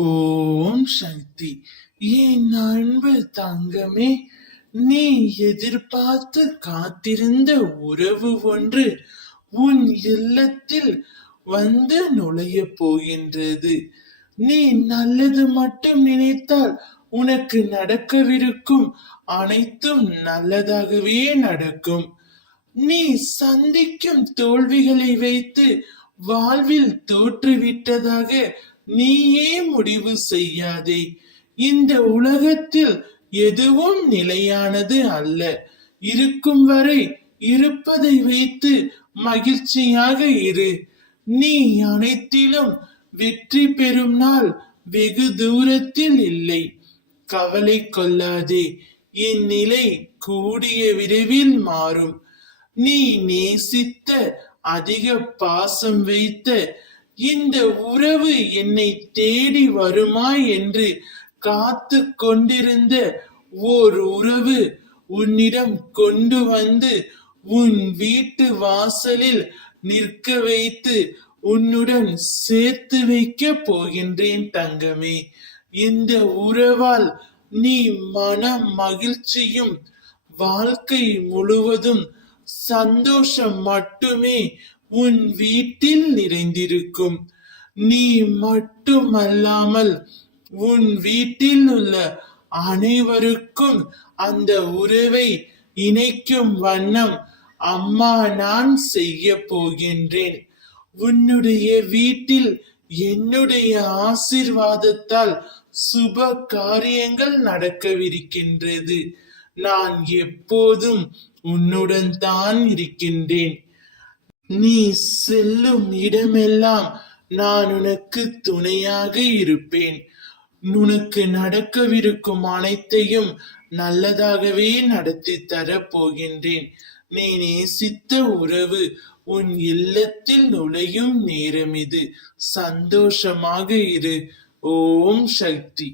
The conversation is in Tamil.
ஓம் சக்தி. என் அன்பு தங்கமே, நீ எதிர்பார்த்து காத்திருந்த உறவு ஒன்று உன் இல்லத்தில் வந்து நுழைய போகின்றது. நீ நல்லது மட்டும் நினைத்தால் உனக்கு நடக்கவிருக்கும் அனைத்தும் நல்லதாகவே நடக்கும். நீ சந்திக்கும் தோல்விகளை வைத்து வாழ்வில் தோற்றுவிட்டதாக நீயே முடிவு செய்யாதே. இந்த உலகத்தில் எதுவும் நிலையானது அல்ல. இருக்கும் வரை இருப்பதை வைத்து மகிழ்ச்சியாக இரு. நீ அனைத்திலும் வெற்றி பெறும் நாள் வெகு தூரத்தில் இல்லை. கவலை கொள்ளாதே. இந்நிலை கூடிய விரைவில் மாறும். நீ நேசித்த, அதிக பாசம் வைத்த இந்த உறவு என்னை தேடி வருமா என்று காத்து கொண்டிருந்த ஓர் உறவு உன்னிடம் கொண்டு வந்து உன் வீட்டு வாசலில் நிற்க வைத்து உன்னுடன் சேர்த்து வைக்க போகின்றேன் தங்கமே. இந்த உறவால் நீ மன மகிழ்ச்சியும் வாழ்க்கை முழுவதும் சந்தோஷம் மட்டுமே உன் வீட்டில் நிறைந்திருக்கும். நீ மட்டுமல்லாமல் உன் வீட்டில் உள்ள அனைவருக்கும் அந்த உறவை இணைக்கும் வண்ணம் அம்மா நான் செய்ய போகின்றேன். உன்னுடைய வீட்டில் என்னுடைய ஆசீர்வாதத்தால் சுப காரியங்கள் நடக்கவிருக்கின்றது. நான் எப்போதும் உன்னுடன் தான் இருக்கின்றேன். நீ செல்லும் இடமெல்லாம் நான் உனக்கு துணையாக இருப்பேன். உனக்கு நடக்கவிருக்கும் அனைத்தையும் நல்லதாகவே நடத்தி தரப் போகின்றேன். நீ நேசித்த உறவு உன் இல்லத்தில் நுழையும் நேரம் இது. சந்தோஷமாக இரு. ஓம் சக்தி.